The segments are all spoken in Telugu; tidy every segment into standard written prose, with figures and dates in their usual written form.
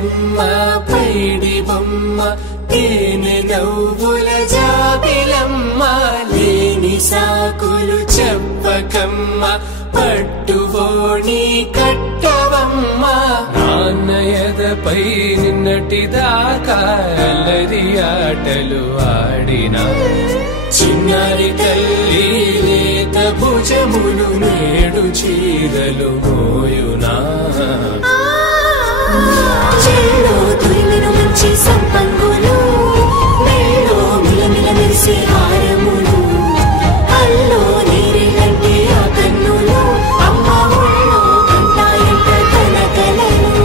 బుల్లెమ్మ పైడి బొమ్మ తేనె నవ్వుల జాబిలమ్మ లేని సాకులు చెప్పకమ్మ పట్టువోణి కట్టవమ్మ నాన్నయదపై నిన్నటిదాకా అల్లరి ఆటలు ఆడినా చిన్నారి తల్లి లేత భుజములు నేడు చీరలు మోయునా చెల్లో తురిమిను మంచి సంపంగులు మెల్లో మిలమిల మెరిసే హారములు అల్లో నీరిలంటే ఆ కన్నులు అమ్మ ఒళ్ళో కంటాయంట తన కలలు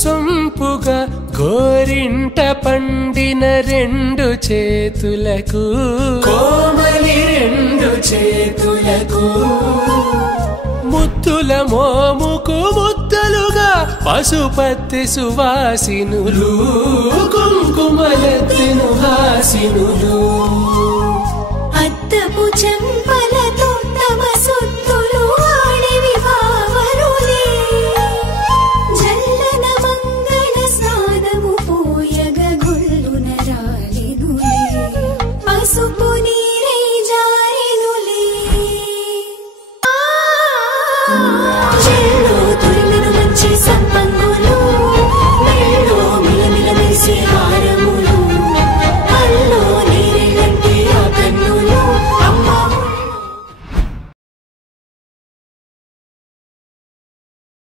సొంపుగా గోరింట పండిన రెండు చేతులకు కోమలి రెండు చేతులకు ముద్దుల మోముకు ముద్దలుగా పశుపతి సువాసినులు కుంకుమలెత్తిను హాసినులు అద్దపు చెంప